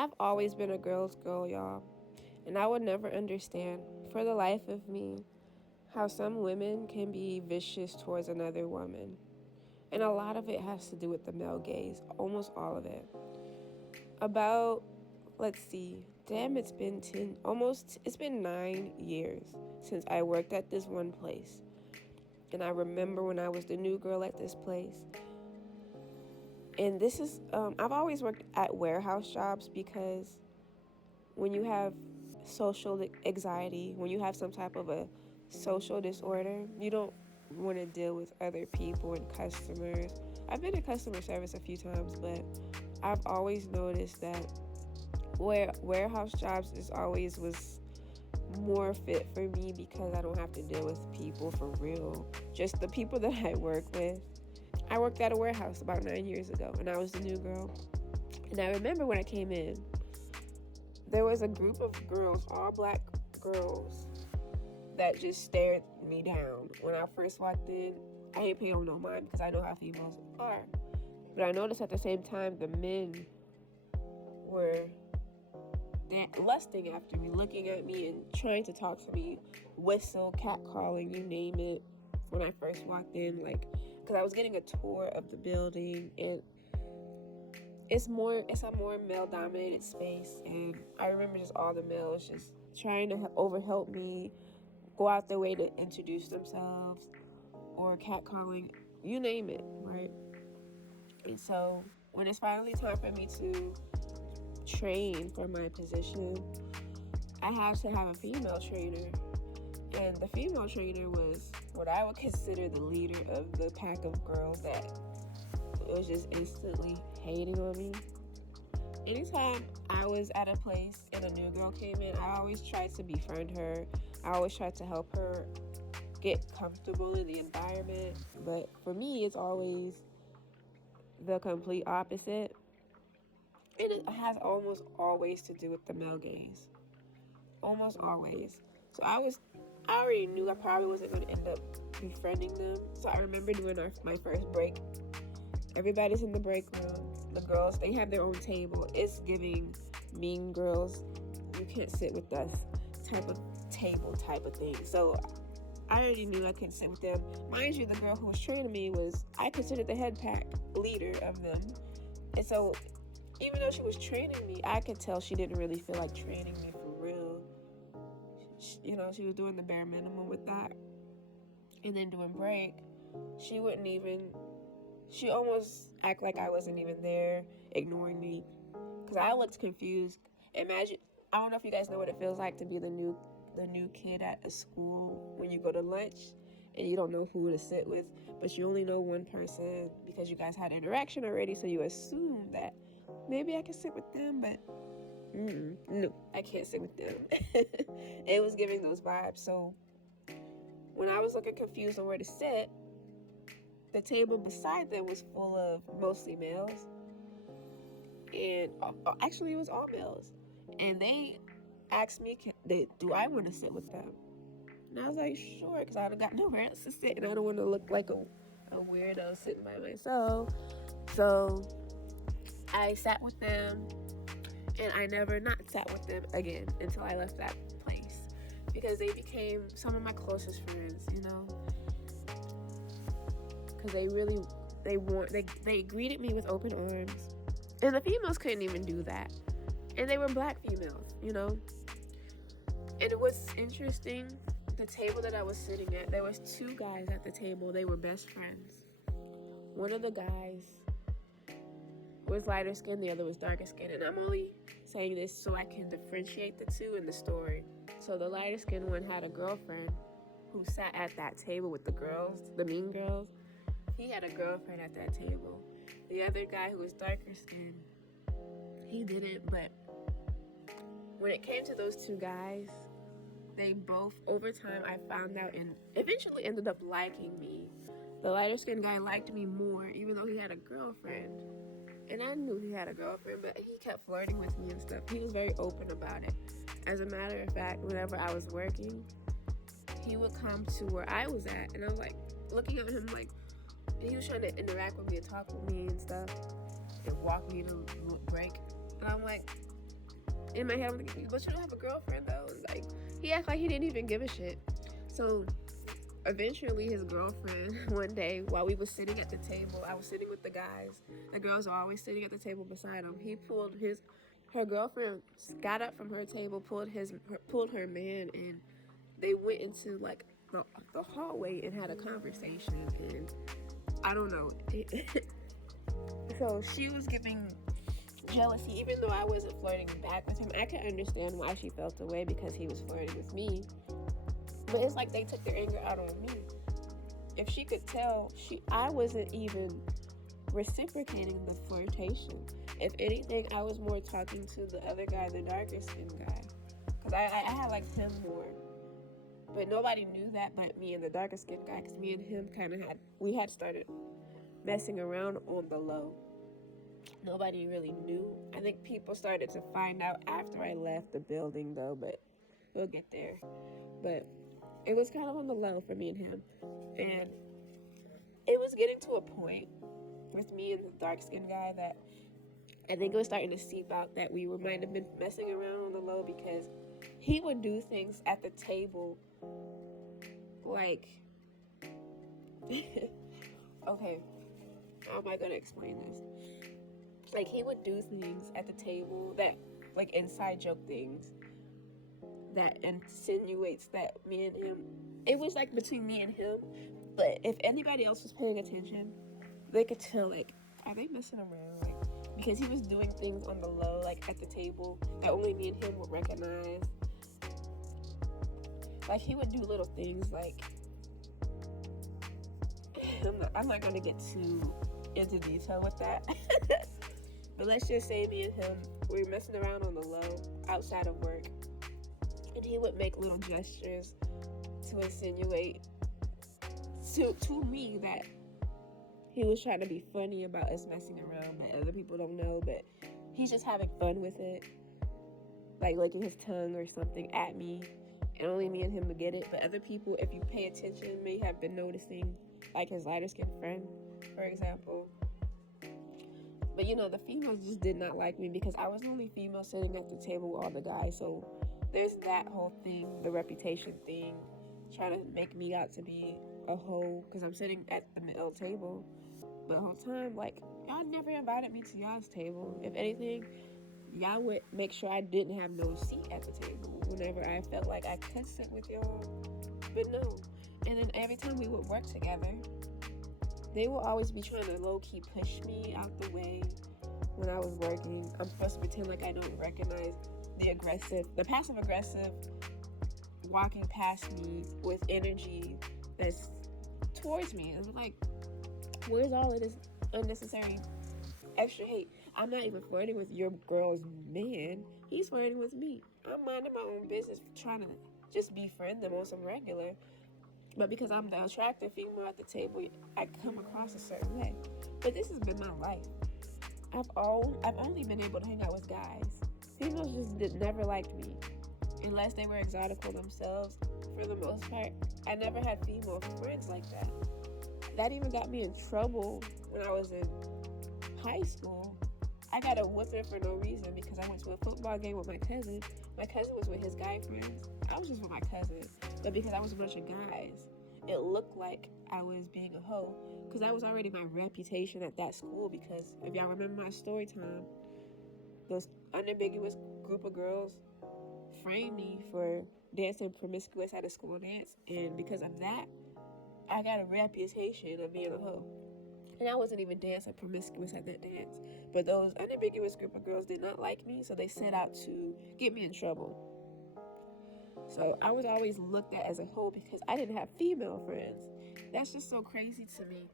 I've always been a girl's girl, y'all, and I would never understand, for the life of me, how some women can be vicious towards another woman. And a lot of it has to do with the male gaze, almost all of it. About, let's see, damn, it's been 9 years since I worked at this one place. And I remember when I was the new girl at this place. And this is, I've always worked at warehouse jobs because when you have social anxiety, when you have some type of a social disorder, you don't want to deal with other people and customers. I've been in customer service a few times, but I've always noticed that warehouse jobs was more fit for me because I don't have to deal with people for real. Just the people that I work with. I worked at a warehouse about 9 years ago, and I was the new girl. And I remember when I came in, there was a group of girls, all black girls, that just stared me down. When I first walked in, I ain't paying them no mind because I know how females are. But I noticed at the same time the men were lusting after me, looking at me and trying to talk to me, whistle, catcalling, you name it. When I first walked in, because I was getting a tour of the building, and it's a more male dominated space, and I remember just all the males just trying to overhelp me, go out their way to introduce themselves, or catcalling, you name it, right? And so when it's finally time for me to train for my position, I had to have a female trainer. And the female trainer was what I would consider the leader of the pack of girls that was just instantly hating on me. Anytime I was at a place and a new girl came in, I always tried to befriend her. I always tried to help her get comfortable in the environment. But for me, it's always the complete opposite. And it has almost always to do with the male gaze. Almost always. So I already knew I probably wasn't going to end up befriending them. So I remember doing my first break. Everybody's in the break room. The girls, they have their own table. It's giving mean girls, you can't sit with us type of thing. So I already knew I couldn't sit with them. Mind you, the girl who was training me I considered the head pack leader of them. And so even though she was training me, I could tell she didn't really feel like training me for real. She was doing the bare minimum with that. And then during break, she almost act like I wasn't even there, ignoring me, because I looked confused. Imagine, I don't know if you guys know what it feels like to be the new kid at a school when you go to lunch and you don't know who to sit with, but you only know one person because you guys had interaction already, so you assume that maybe I can sit with them, but no, I can't sit with them. It was giving those vibes. So when I was looking confused on where to sit, the table beside them was full of mostly males, and actually it was all males, and they asked me, do I want to sit with them? And I was like, sure, because I don't got nowhere else to sit, and I don't want to look like a weirdo sitting by myself. So I sat with them, and I never not sat with them again until I left that place, because they became some of my closest friends, because they greeted me with open arms, and the females couldn't even do that, and they were black females, And it was interesting, the table that I was sitting at, there was 2 guys at the table. They were best friends. One of the guys was lighter skinned, the other was darker skinned, and I'm only saying this so I can differentiate the two in the story. So the lighter skinned one had a girlfriend who sat at that table with the girls, the mean girls. He had a girlfriend at that table. The other guy, who was darker skinned, he didn't. But when it came to those 2 guys, they both, over time, I found out, and eventually ended up liking me. The lighter skinned guy liked me more, even though he had a girlfriend. And I knew he had a girlfriend, but he kept flirting with me and stuff. He was very open about it. As a matter of fact, whenever I was working, he would come to where I was at, and I was like looking at him like, he was trying to interact with me and talk with me and stuff, and walk me to break. And I'm like, In my head, I'm thinking, but you don't have a girlfriend though. Like, he acted like he didn't even give a shit. So eventually his girlfriend, one day while we was sitting at the table, I was sitting with the guys. The girls are always sitting at the table beside him. Her girlfriend got up from her table, pulled her man, and they went into like the hallway and had a conversation. And I don't know. So she was giving jealousy, even though I wasn't flirting back with him. I could understand why she felt the way because he was flirting with me. But it's like they took their anger out on me. If she could tell, I wasn't even reciprocating the flirtation. If anything, I was more talking to the other guy, the darker skinned guy. Because I had liked him more. But nobody knew that but me and the darker skinned guy. Because me and him we had started messing around on the low. Nobody really knew. I think people started to find out after I left the building though, but we'll get there. But it was kind of on the low for me and him. And it was getting to a point with me and the dark-skinned guy that I think it was starting to seep out that we might have been messing around on the low, because he would do things at the table like, okay, how am I going to explain this? Like, he would do things at the table that, like, inside joke things that insinuates that me and him, it was like between me and him, but if anybody else was paying attention, they could tell, like, are they messing around? Like, because he was doing things on the low, like at the table, that only me and him would recognize. Like, he would do little things like, I'm not going to get too into detail with that. But let's just say me and him, we were messing around on the low outside of work. And he would make little gestures to insinuate to me that he was trying to be funny about us messing around, but other people don't know, but he's just having fun with it. Like licking his tongue or something at me, and only me and him would get it. But other people, if you pay attention, may have been noticing, like his lighter-skinned friend, for example. But you know, the females just did not like me because I was the only female sitting at the table with all the guys. So there's that whole thing, the reputation thing, trying to make me out to be a hoe because I'm sitting at the middle table. But the whole time, like, y'all never invited me to y'all's table. If anything, y'all would make sure I didn't have no seat at the table whenever I felt like I could sit with y'all. But no. And then every time we would work together, they will always be trying to low-key push me out the way when I was working. I'm supposed to pretend like I don't recognize the passive-aggressive walking past me with energy that's towards me. And I'm like, where's all of this unnecessary extra hate? I'm not even flirting with your girl's man. He's flirting with me. I'm minding my own business, trying to just befriend them on some regular. But because I'm the attractive female at the table, I come across a certain way. But this has been my life. I've only been able to hang out with guys. Females just never liked me. Unless they were exotical themselves. For the most part, I never had female friends like that. That even got me in trouble when I was in high school. I got a whipping for no reason because I went to a football game with my cousin. My cousin was with his guy friends. I was just with my cousin. But because I was a bunch of guys, it looked like I was being a hoe. Because that was already my reputation at that school. Because if y'all remember my story time, those unambiguous group of girls framed me for dancing promiscuous at a school dance. And because of that, I got a reputation of being a hoe. And I wasn't even dancing promiscuous at that dance. But those unambiguous group of girls did not like me, so they set out to get me in trouble. So I was always looked at as a hoe because I didn't have female friends. That's just so crazy to me.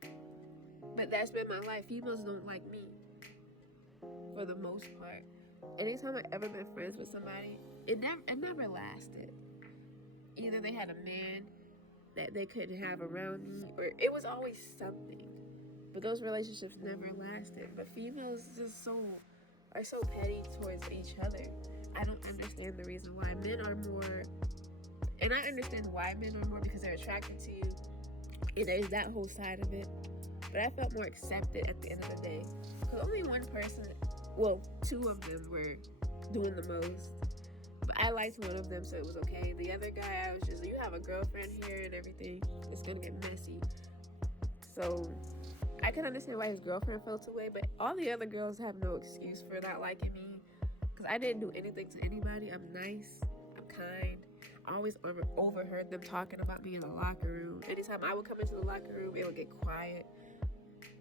But that's been my life. Females don't like me for the most part. Anytime I ever been friends with somebody, it never lasted. Either they had a man that they couldn't have around me, or it was always something. But those relationships never lasted. But females just are so petty towards each other. I don't understand the reason why men are more, and I understand why men are more because they're attracted to you. And there's that whole side of it. But I felt more accepted at the end of the day. Because only one person, well, two of them were doing the most. But I liked one of them, so it was okay. The other guy, I was just, you have a girlfriend here and everything. It's gonna get messy. So I can understand why his girlfriend felt away, but all the other girls have no excuse for not liking me. Because I didn't do anything to anybody. I'm nice. I'm kind. I always overheard them talking about me in the locker room. Anytime I would come into the locker room, it would get quiet.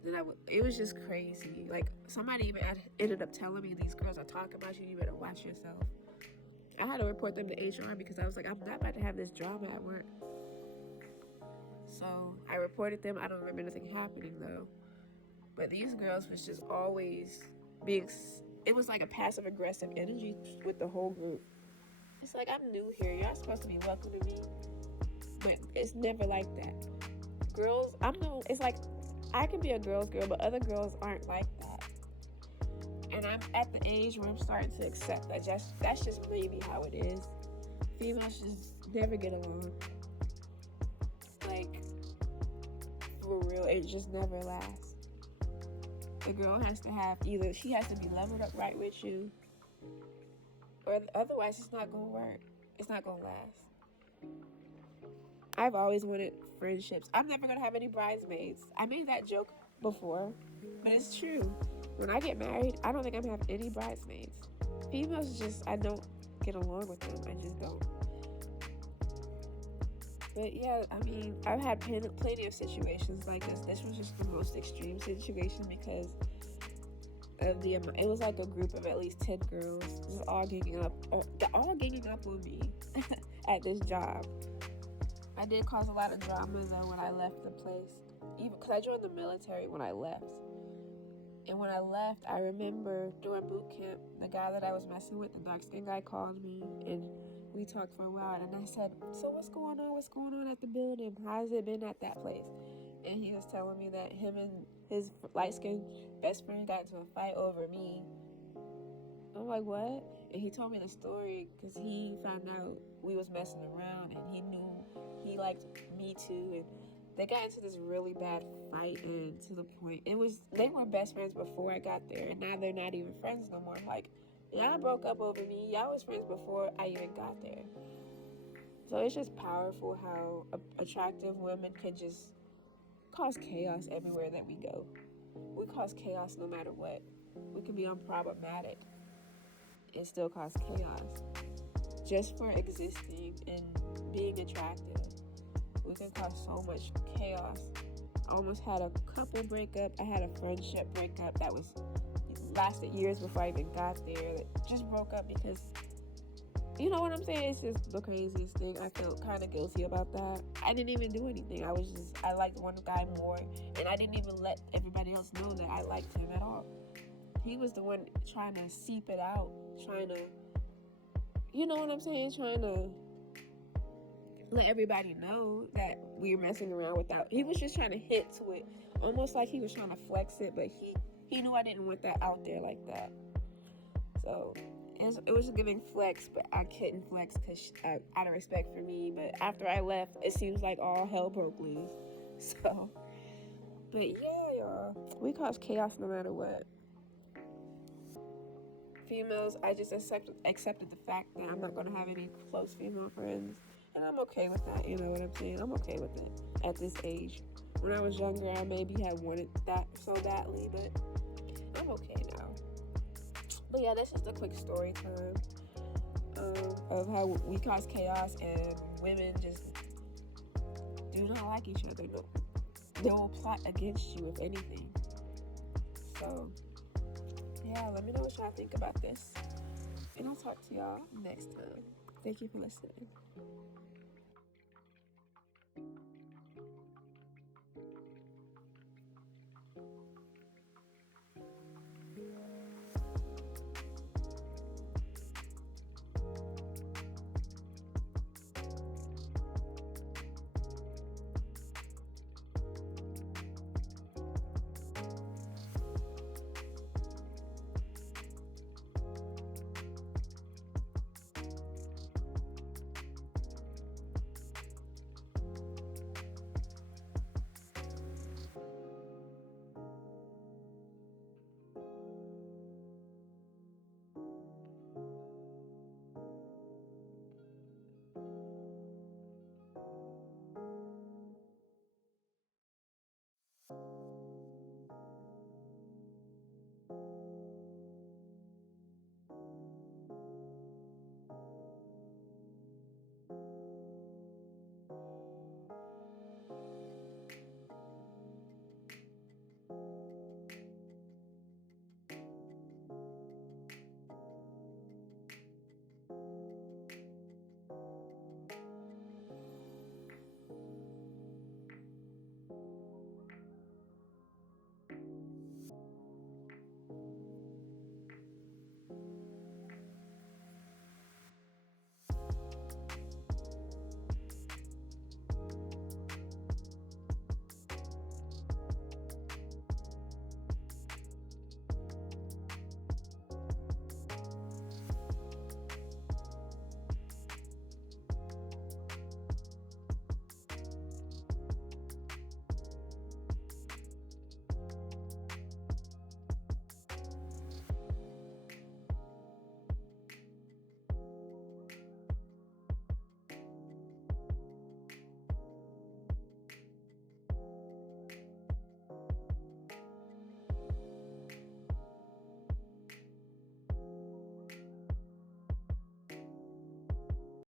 Then it was just crazy. Like, somebody even ended up telling me, these girls are talking about you. You better watch yourself. I had to report them to HR because I was like, I'm not about to have this drama at work. So I reported them. I don't remember anything happening though. But these girls was just always being, it was like a passive aggressive energy with the whole group. It's like, I'm new here. Y'all supposed to be welcoming me. But it's never like that. Girls, it's like, I can be a girl's girl, but other girls aren't like that. And I'm at the age where I'm starting to accept that that's just maybe how it is. Females just never get along. Like, for real, it just never lasts. The girl has to have, either she has to be leveled up right with you, or otherwise it's not gonna work. It's not gonna last. I've always wanted friendships. I'm never gonna have any bridesmaids. I made that joke before, but it's true. When I get married, I don't think I'm gonna have any bridesmaids. Females just, I don't get along with them. I just don't. But yeah, I mean, I've had plenty of situations like this. This was just the most extreme situation because of it was like a group of at least 10 girls just all ganging up on me at this job. I did cause a lot of drama though when I left the place, even because I joined the military when I left. And when I left, I remember during boot camp, the guy that I was messing with, the dark-skinned guy, called me and we talked for a while. And I said, so what's going on? What's going on at the building? How's it been at that place? And he was telling me that him and his light-skinned best friend got into a fight over me. I'm like, what? And he told me the story because he found out we was messing around and he knew he liked me too. And they got into this really bad fight, and to the point, they were best friends before I got there, and now they're not even friends no more. I'm like, y'all broke up over me. Y'all was friends before I even got there. So it's just powerful how attractive women can just cause chaos everywhere that we go. We cause chaos no matter what. We can be unproblematic and still cause chaos just for existing and being attractive. We can cause so much chaos. I almost had a couple breakup. I had a friendship breakup that lasted years before I even got there. That just broke up because, you know what I'm saying? It's just the craziest thing. I felt kind of guilty about that. I didn't even do anything. I liked one guy more, and I didn't even let everybody else know that I liked him at all. He was the one trying to seep it out, trying to, you know what I'm saying? Trying to let everybody know that we were messing around he was just trying to hint to it, almost like he was trying to flex it, but he knew I didn't want that out there like that. So it was giving flex, but I couldn't flex because out of respect for me. But after I left, it seems like all hell broke loose. So, but yeah, y'all, we cause chaos no matter what. Females, I just accepted the fact that I'm not going to have any close female friends. And I'm okay with that, you know what I'm saying? I'm okay with it at this age. When I was younger, I maybe had wanted that so badly, but I'm okay now. But yeah, that's just a quick story time of how we cause chaos and women just do not like each other. No, they will plot against you, if anything. So, yeah, let me know what y'all think about this. And I'll talk to y'all next time. Thank you for listening.